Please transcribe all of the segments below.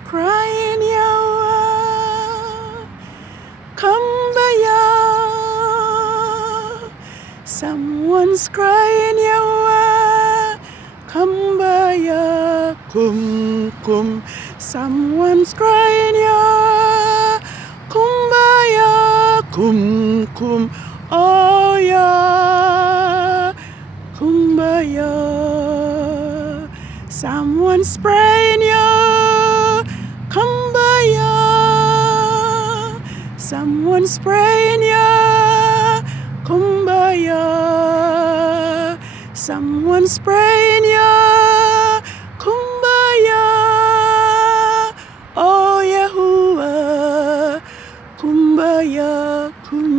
crying, Yahweh, come by Yah. Someone's crying, Yahweh, come by Yah. Kum. Someone's crying, Yah, come by Yah. Kum. Oh, Yah, come by Yah. Someone's praying, Yah, come by Yah. Someone's praying, Yah, come by Yah. Someone's praying, Yah, come by Yah. Oh, Yahuwah, come by Yah, kum.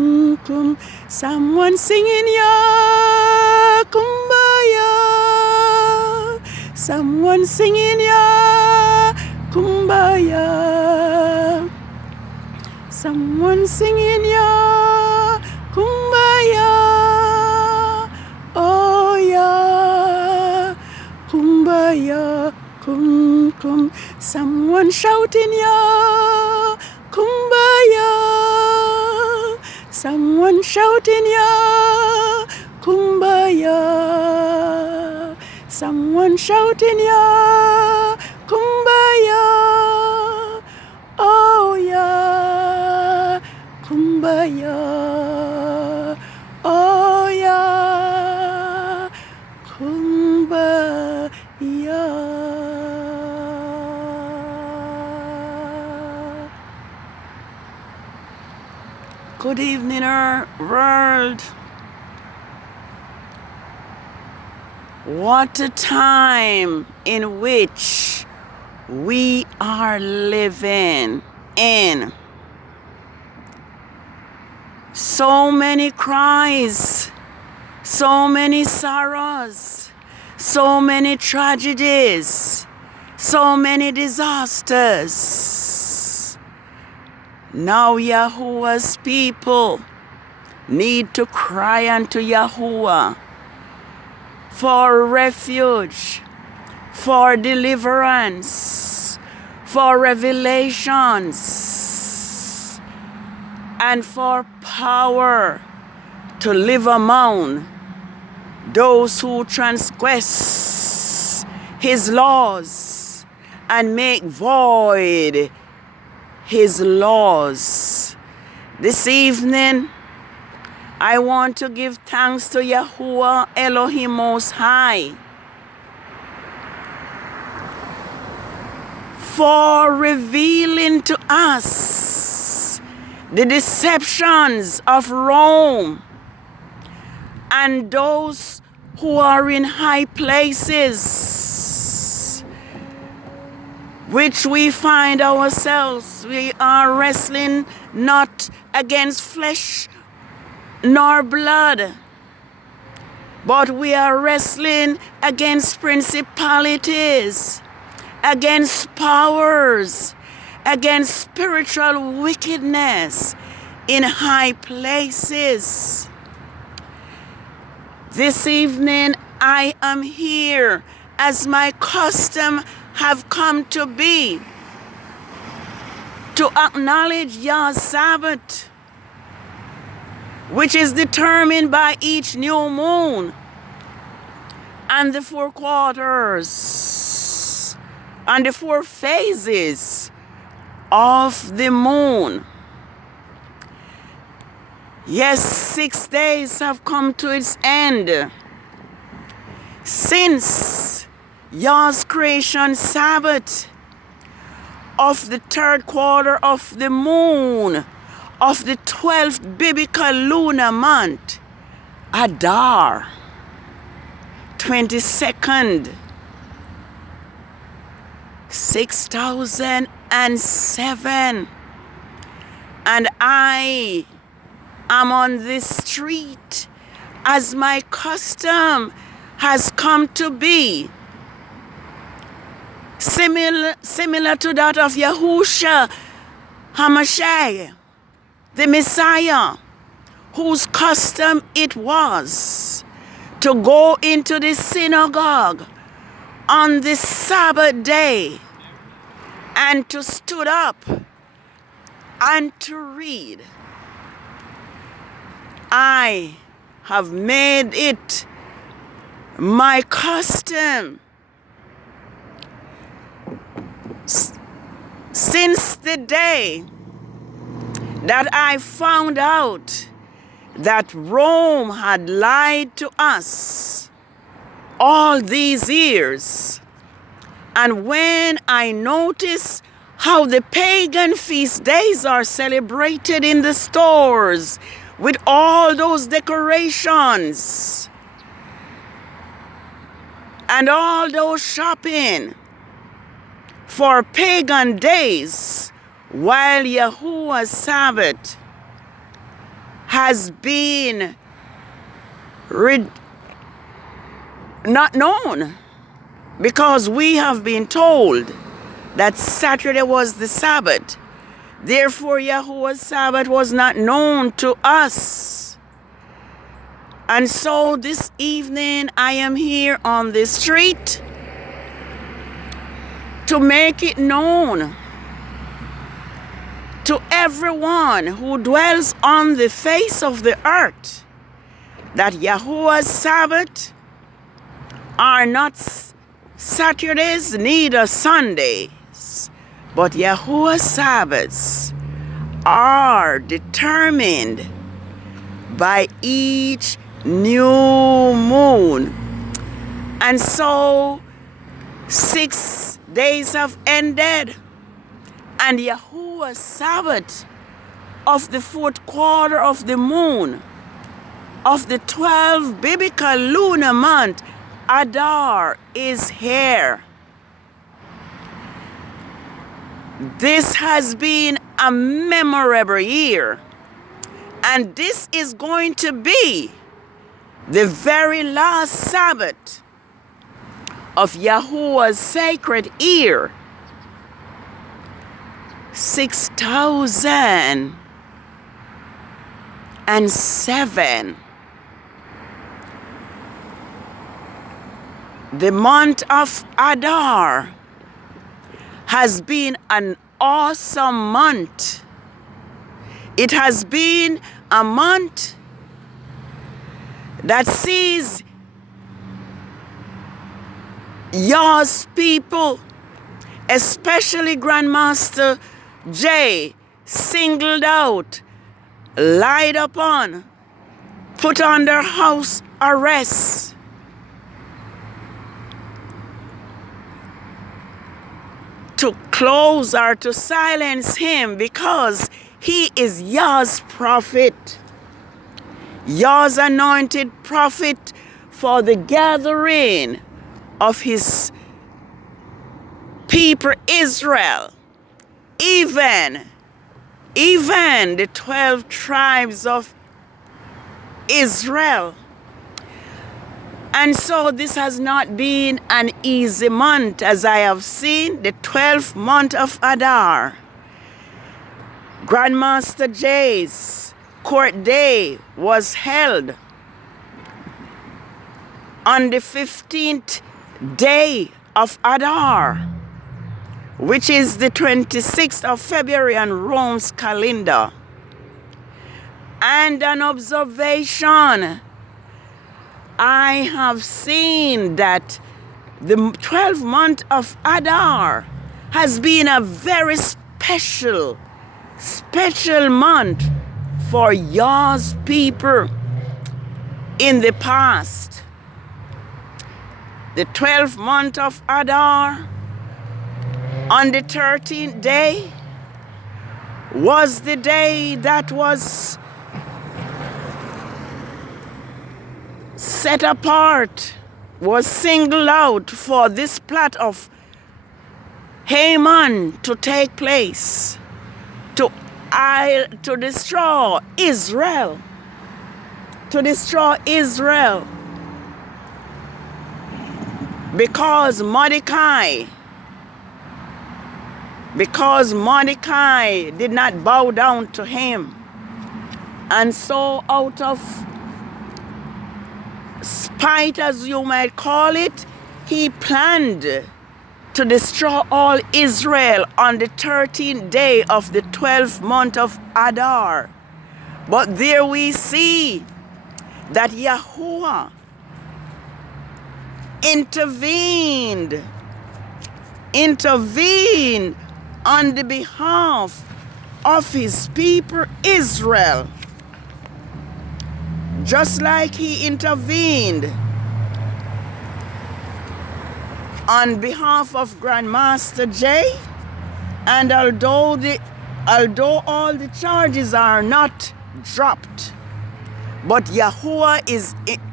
Someone singing, Yah, come by Yah. Someone singing, Yah, kumbaya. Someone singing, Yah, kumbaya. Oh, Yah, kumbaya, kum. Someone shouting, Yah, kumbaya. Someone shouting, Yah, kumbaya. Someone shouting, Yah, kumbaya. Oh, Yah, kumbaya. Oh, Yah, kumbaya. Good evening, world. What a time in which we are living in. So many cries, so many sorrows, so many tragedies, so many disasters. Now Yahuwah's people need to cry unto Yahuwah for refuge, for deliverance, for revelations, and for power to live among those who transgress his laws and make void his laws. This evening, I want to give thanks to Yahuwah Elohim Most High for revealing to us the deceptions of Rome and those who are in high places, which we find ourselves. We are wrestling not against flesh nor blood, but we are wrestling against principalities, against powers, against spiritual wickedness in high places. This evening I am here, as my custom have come to be, to acknowledge YAH'S Sabbath, which is determined by each new moon and the 4 quarters and the 4 phases of the moon. Yes, 6 days have come to its end since YAH'S creation Sabbath of the 3rd quarter of the moon of the 12th biblical lunar month, Adar, 22nd, 6007. And I am on this street, as my custom has come to be, similar to that of Yahushua HaMashiach, the Messiah, whose custom it was to go into the synagogue on the Sabbath day and to stood up and to read. I have made it my custom since the day that I found out that Rome had lied to us all these years. And when I notice how the pagan feast days are celebrated in the stores with all those decorations and all those shopping for pagan days, while YAH'S Sabbath has been not known, because we have been told that Saturday was the Sabbath. Therefore, YAH'S Sabbath was not known to us. And so this evening, I am here on the street to make it known to everyone who dwells on the face of the earth that YAH'S Sabbath are not Saturdays, neither Sundays, but YAH'S Sabbaths are determined by each new moon. And so 6 days have ended, and YAH'S Sabbath of the 4th quarter of the moon of the 12th biblical lunar month, Adar, is here. This has been a memorable year, and this is going to be the very last Sabbath of YAH'S sacred year, 6007. The month of Adar has been an awesome month. It has been a month that sees YAH'S people, especially Grandmaster J, singled out, lied upon, put under house arrest. To close or to silence him, because he is YAH'S prophet, YAH'S anointed prophet for the gathering of his people Israel, even the 12 tribes of Israel. And so this has not been an easy month, as I have seen the 12th month of Adar. Grandmaster J's court day was held on the 15th day of Adar, which is the 26th of February on Rome's calendar. And an observation, I have seen that the 12th month of Adar has been a very special month for YAH'S people in the past. The 12th month of Adar, on the 13th day, was the day that was set apart, was singled out for this plot of Haman to take place, to destroy Israel, because Mordecai did not bow down to him. And so out of spite, as you might call it, he planned to destroy all Israel on the 13th day of the 12th month of Adar. But there we see that Yahuwah intervened on the behalf of his people Israel, just like he intervened on behalf of Grandmaster Jay. And although all the charges are not dropped, but Yahuwah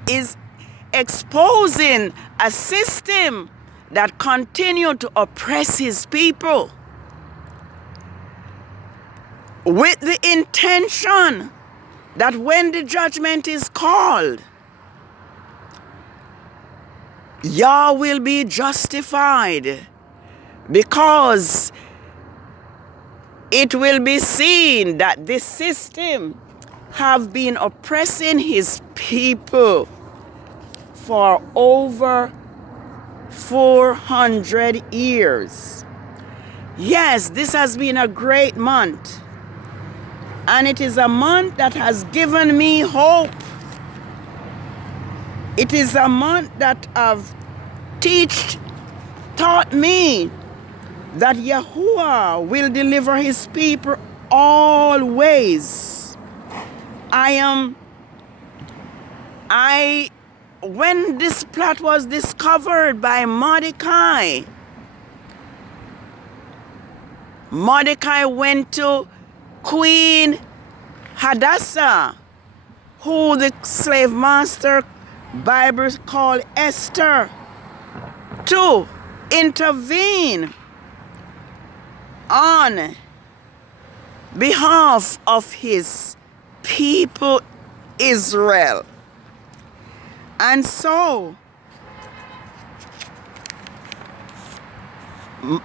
is exposing a system that continue to oppress his people with the intention that when the judgment is called, Yah will be justified, because it will be seen that this system have been oppressing his people for over 400 years. Yes, this has been a great month, and it is a month that has given me hope. It is a month that have taught me that Yahuwah will deliver his people always. When this plot was discovered by Mordecai went to Queen Hadassah, who the slave master Bible called Esther, to intervene on behalf of his people Israel. And so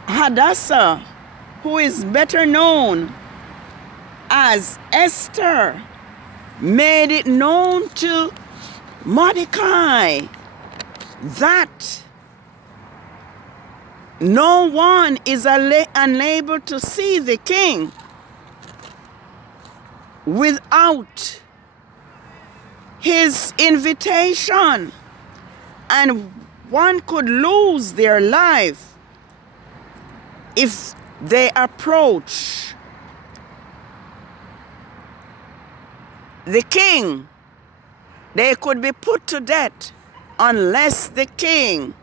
Hadassah, who is better known as Esther, made it known to Mordecai that no one is unable to see the king without his invitation, and one could lose their life if they approach the king. They could be put to death unless the king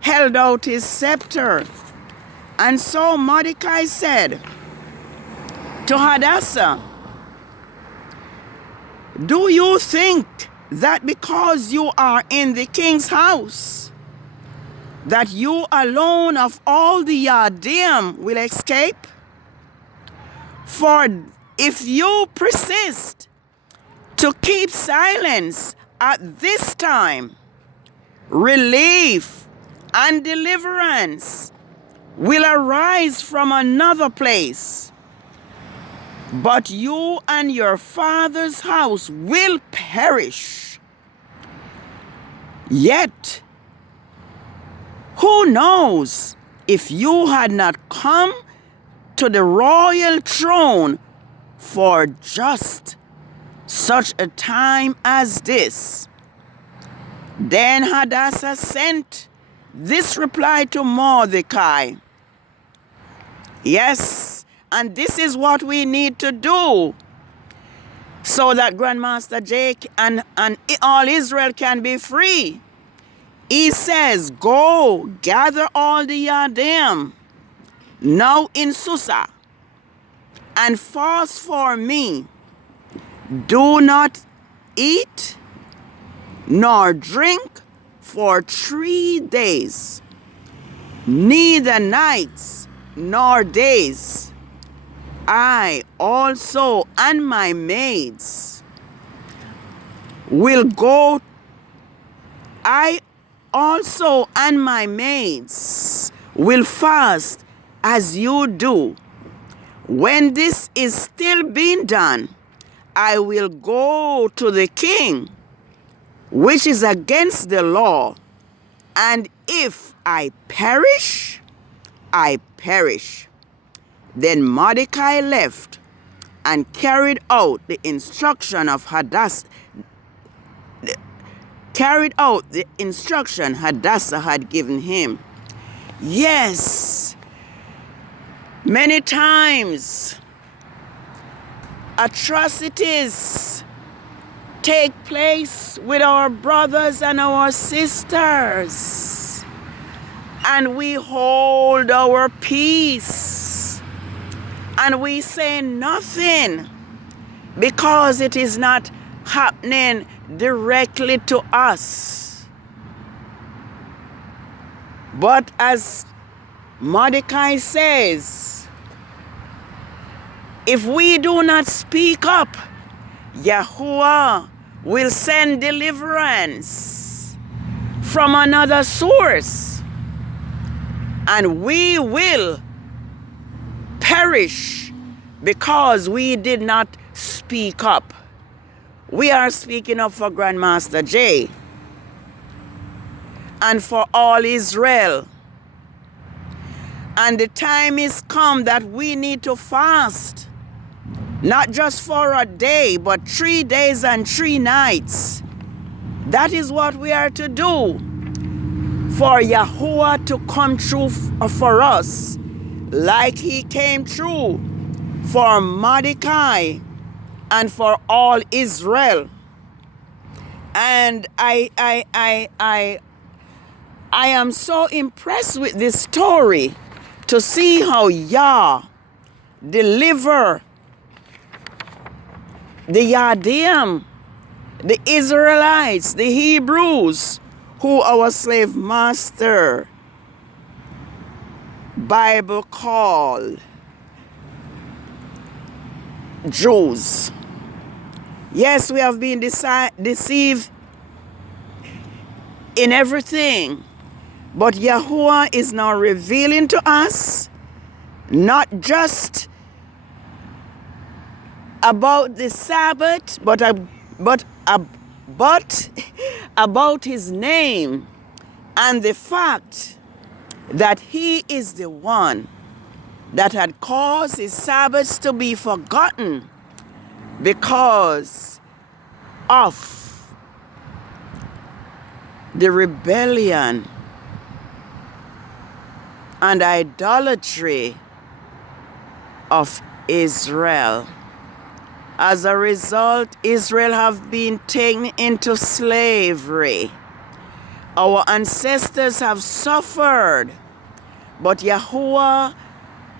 held out his scepter. And so Mordecai said to Hadassah, "Do you think that because you are in the king's house, that you alone of all the Yadim will escape? For if you persist to keep silence at this time, relief and deliverance will arise from another place, but you and your father's house will perish. Yet, who knows if you had not come to the royal throne for just such a time as this?" Then Hadassah sent this reply to Mordecai. Yes, and this is what we need to do so that Grandmaster Jake and all Israel can be free. He says, "Go, gather all the Yadim now in Susa, and fast for me. Do not eat nor drink for 3 days, neither nights nor days. I also and my maids will go. I also and my maids will fast as you do. When this is still being done, I will go to the king, which is against the law, and if I perish, I perish. Then Mordecai left and carried out the instruction Hadassah had given him. Yes, many times atrocities take place with our brothers and our sisters, and we hold our peace and we say nothing because it is not happening directly to us. But as Mordecai says, if we do not speak up, Yahuwah will send deliverance from another source, and we will perish because we did not speak up. We are speaking up for Grandmaster Jay and for all Israel. And the time is come that we need to fast, not just for a day, but 3 days and 3 nights. That is what we are to do for Yahuwah to come through for us, like he came through for Mordecai and for all Israel. And I am so impressed with this story to see how Yah deliver the Yadim, the Israelites, the Hebrews, who our slave master Bible called Jews. Yes, we have been deceived in everything, but Yahuwah is now revealing to us not just about the Sabbath, but about his name and the fact that he is the one that had caused his Sabbaths to be forgotten because of the rebellion and idolatry of Israel. As a result, Israel have been taken into slavery. Our ancestors have suffered, but Yahuwah's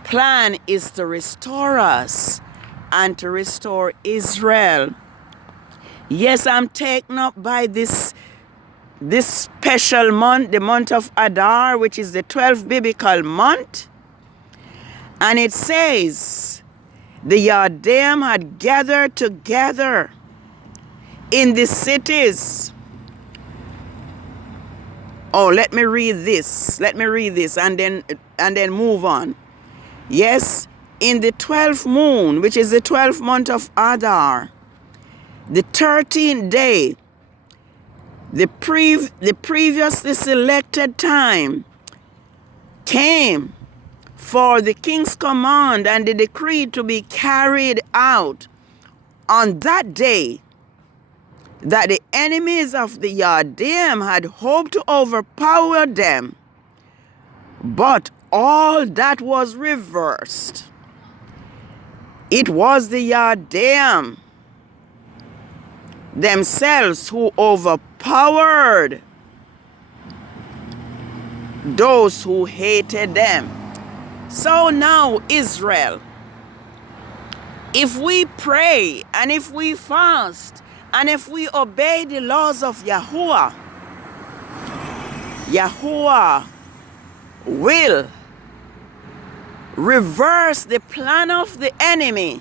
plan is to restore us and to restore Israel. Yes, I'm taken up by this special month, the month of Adar, which is the 12th biblical month. And it says, the Yadim had gathered together in the cities. Oh, let me read this and then move on. Yes, in the 12th moon, which is the 12th month of Adar, the 13th day, the previously selected time came for the king's command and the decree to be carried out on that day, that the enemies of the Yadim had hoped to overpower them, but all that was reversed. It was the Yadim themselves who overpowered those who hated them. So now, Israel, if we pray and if we fast and if we obey the laws of Yahuwah, Yahuwah will reverse the plan of the enemy,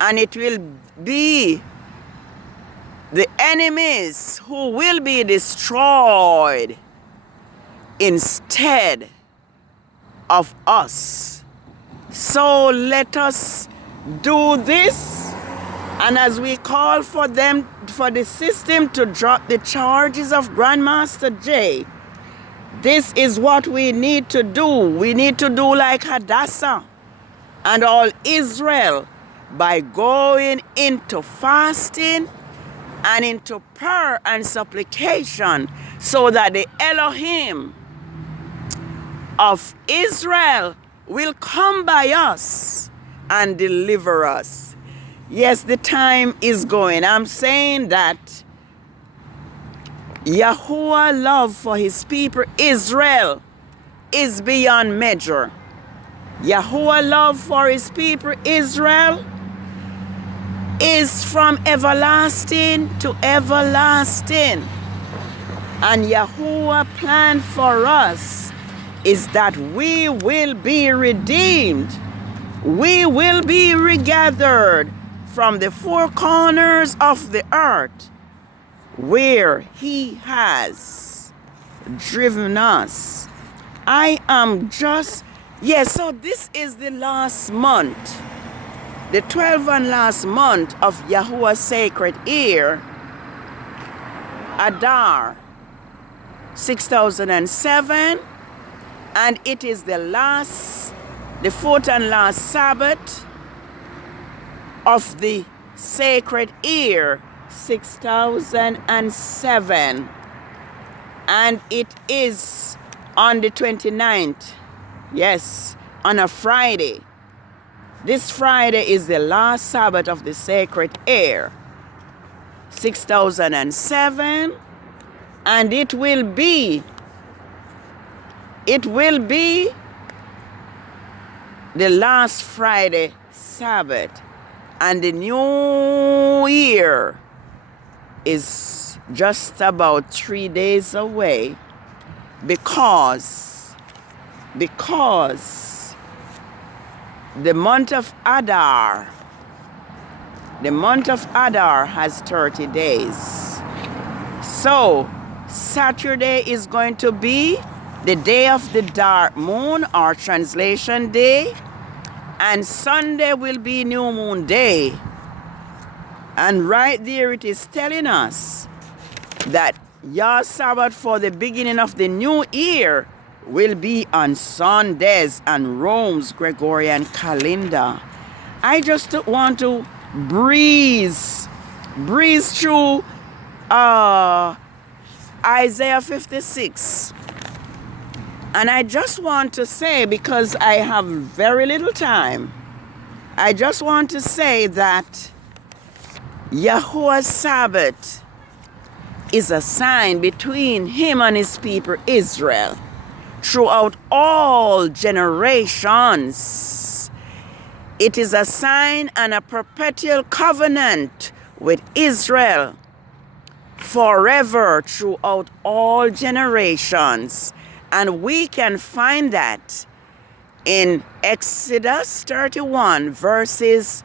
and it will be the enemies who will be destroyed instead of us. So let us do this, and as we call for them, for the system to drop the charges of Grandmaster Jay, This is what we need to do. We need to do like Hadassah and all Israel by going into fasting and into prayer and supplication, so that the Elohim of Israel will come by us and deliver us. Yes, the time is going. I'm saying that Yahuwah's love for his people Israel is beyond measure. Yahuwah's love for his people Israel is from everlasting to everlasting. And Yahuwah's plan for us is that we will be redeemed. We will be regathered from the four corners of the earth where he has driven us. So this is the last month, the 12th and last month of Yahuwah's sacred year, Adar 6007, and it is the fourth and last Sabbath of the sacred year 6007, and it is on the 29th, yes, on a Friday. This Friday is the last Sabbath of the sacred year 6007, and it will be the last Friday Sabbath, and the new year is just about 3 days away, because the month of Adar has 30 days. So Saturday is going to be the day of the dark moon, or translation day, and Sunday will be new moon day. And right there it is telling us that YAH'S Sabbath for the beginning of the new year will be on Sundays and Rome's Gregorian calendar. I just want to breeze through Isaiah 56. And I just want to say, because I have very little time, I just want to say that Yahuwah's Sabbath is a sign between him and his people Israel throughout all generations. It is a sign and a perpetual covenant with Israel forever throughout all generations. And we can find that in Exodus 31, verses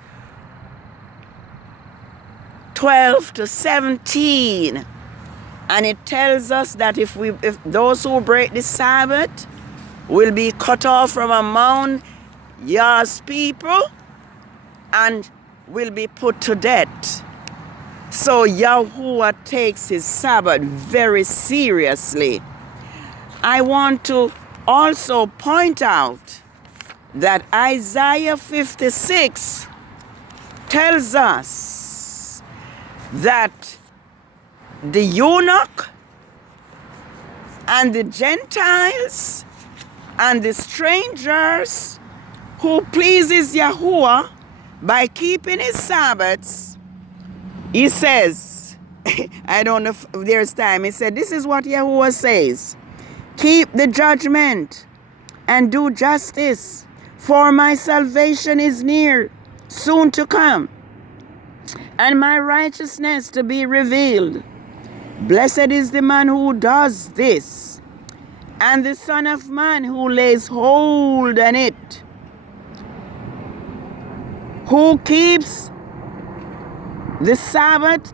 12 to 17. And it tells us that if those who break the Sabbath will be cut off from among Yah's people and will be put to death. So Yahuwah takes his Sabbath very seriously. I want to also point out that Isaiah 56 tells us that the eunuch and the Gentiles and the strangers who pleases Yahuwah by keeping his Sabbaths, he says, I don't know if there's time, he said, this is what Yahuwah says: keep the judgment and do justice, for my salvation is near, soon to come, and my righteousness to be revealed. Blessed is the man who does this, and the Son of Man who lays hold on it, who keeps the Sabbath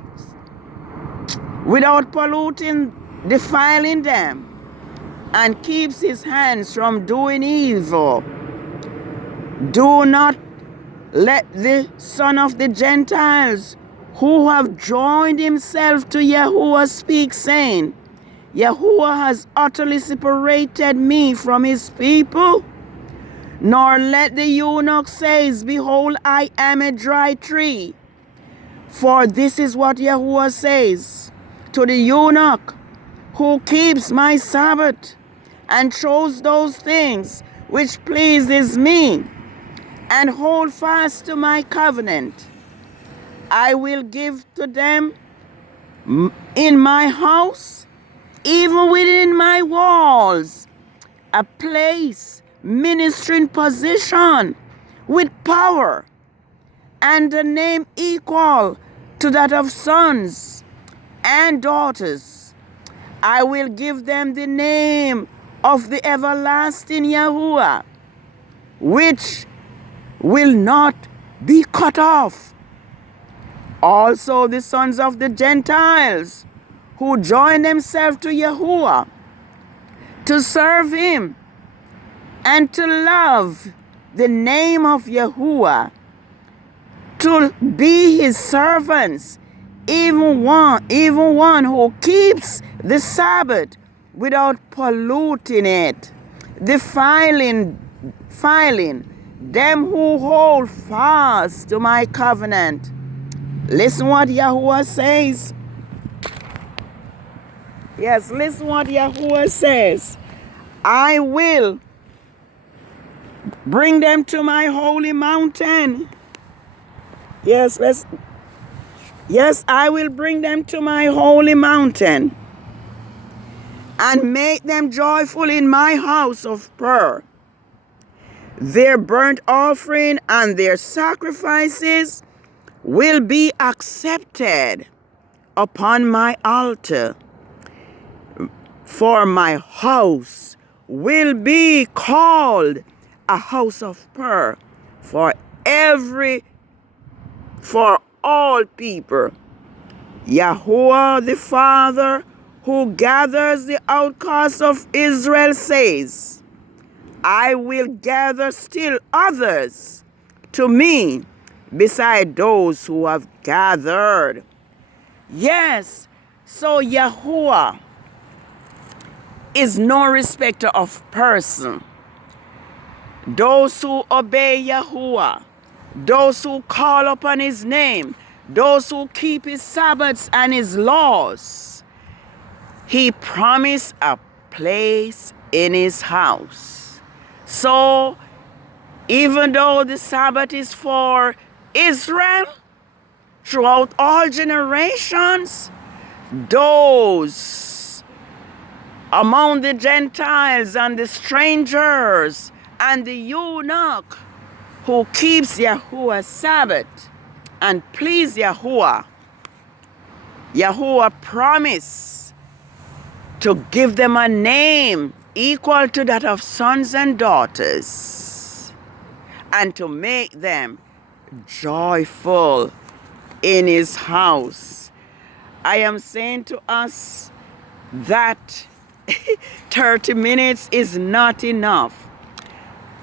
without polluting, defiling them, and keeps his hands from doing evil. Do not let the son of the Gentiles who have joined himself to Yahuwah speak, saying, Yahuwah has utterly separated me from his people. Nor let the eunuch say, behold, I am a dry tree. For this is what Yahuwah says to the eunuch who keeps my Sabbath and chose those things which pleases me and hold fast to my covenant. I will give to them in my house, even within my walls, a place, ministering position with power and a name equal to that of sons and daughters. I will give them the name of the everlasting Yahuwah, which will not be cut off. Also the sons of the Gentiles who join themselves to Yahuwah to serve him and to love the name of Yahuwah, to be his servants, even one who keeps the Sabbath without polluting it, defiling them who hold fast to my covenant. Listen what Yahuwah says. Yes, listen what Yahuwah says. I will bring them to my holy mountain. Yes, I will bring them to my holy mountain and make them joyful in my house of prayer. Their burnt offering and their sacrifices will be accepted upon my altar. For my house will be called a house of prayer for all people. Yahuwah the Father, who gathers the outcasts of Israel, says, I will gather still others to me beside those who have gathered. Yes, so Yahuwah is no respecter of person. Those who obey Yahuwah, those who call upon his name, those who keep his Sabbaths and his laws, he promised a place in his house. So, even though the Sabbath is for Israel, throughout all generations, those among the Gentiles and the strangers and the eunuch who keeps Yahuwah's Sabbath and please Yahuwah, Yahuwah promised to give them a name equal to that of sons and daughters, and to make them joyful in his house. I am saying to us that 30 minutes is not enough.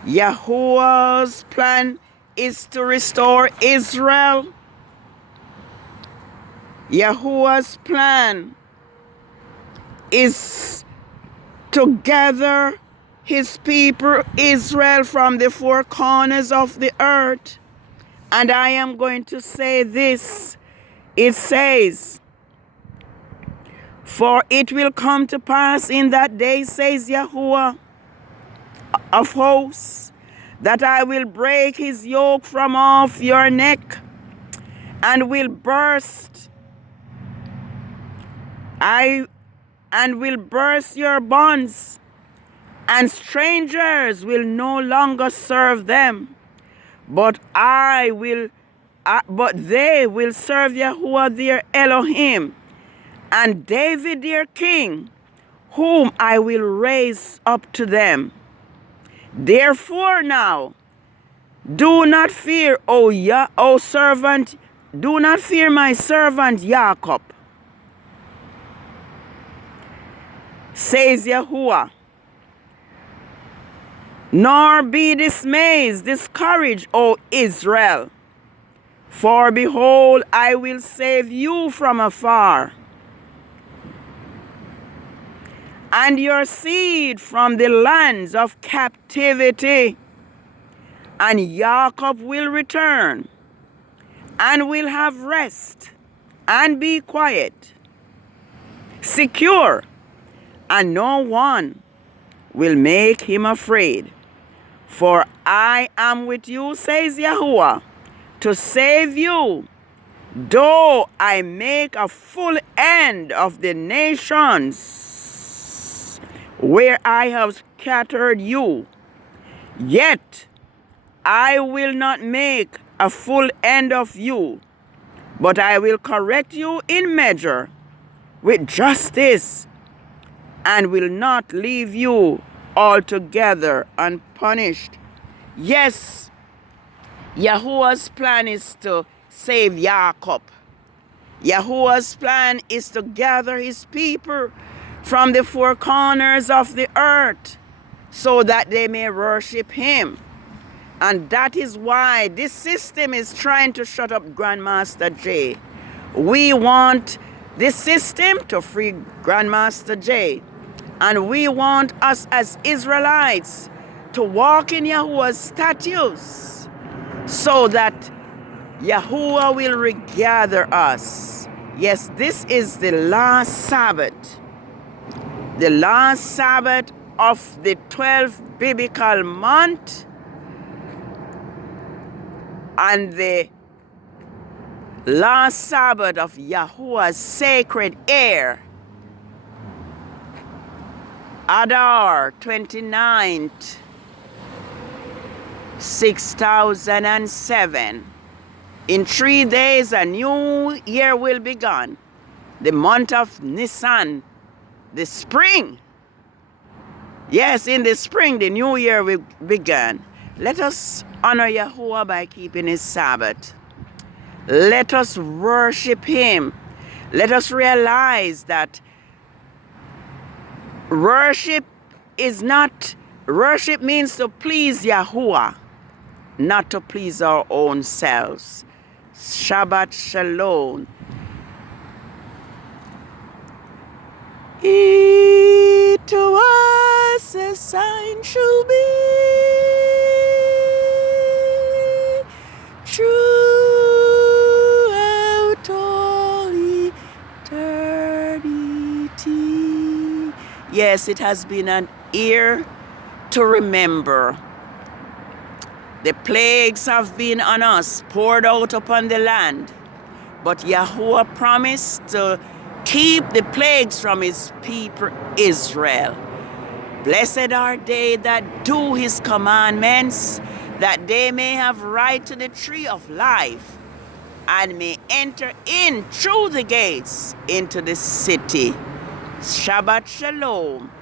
Yahuwah's plan is to restore Israel. Yahuwah's plan is to gather his people Israel from the four corners of the earth. And I am going to say this. It says, for it will come to pass in that day, says Yahuwah of hosts, that I will break his yoke from off your neck and will burst your bonds, and strangers will no longer serve them, but they will serve Yahuwah their Elohim, and David their king, whom I will raise up to them. Therefore now, do not fear, O servant, do not fear my servant Jacob, says Yahuwah, nor be discouraged, O Israel, for behold, I will save you from afar, and your seed from the lands of captivity. And Jacob will return and will have rest and be quiet, secure, and no one will make him afraid. For I am with you, says Yahuwah, to save you, though I make a full end of the nations where I have scattered you. Yet I will not make a full end of you, but I will correct you in measure with justice, and will not leave you altogether unpunished. Yes, Yahuwah's plan is to save Jacob. Yahuwah's plan is to gather his people from the four corners of the earth so that they may worship him. And that is why this system is trying to shut up Grandmaster J. We want this system to free Grandmaster J. And we want us as Israelites to walk in Yahuwah's statutes so that Yahuwah will regather us. Yes, this is the last Sabbath. The last Sabbath of the 12th biblical month. And the last Sabbath of Yahuwah's sacred year, Adar 29th, 6007. In 3 days, a new year will begin. The month of Nisan, the spring. Yes, in the spring, the new year will begin. Let us honor Yahuwah by keeping his Sabbath. Let us worship him. Let us realize that worship means to please Yahuwah, not to please our own selves. Shabbat Shalom. It was a sign shall be throughout all eternity. Yes, it has been an year to remember. The plagues have been on us, poured out upon the land. But Yahuwah promised to keep the plagues from his people Israel. Blessed are they that do his commandments, that they may have right to the tree of life, and may enter in through the gates into the city. Shabbat Shalom.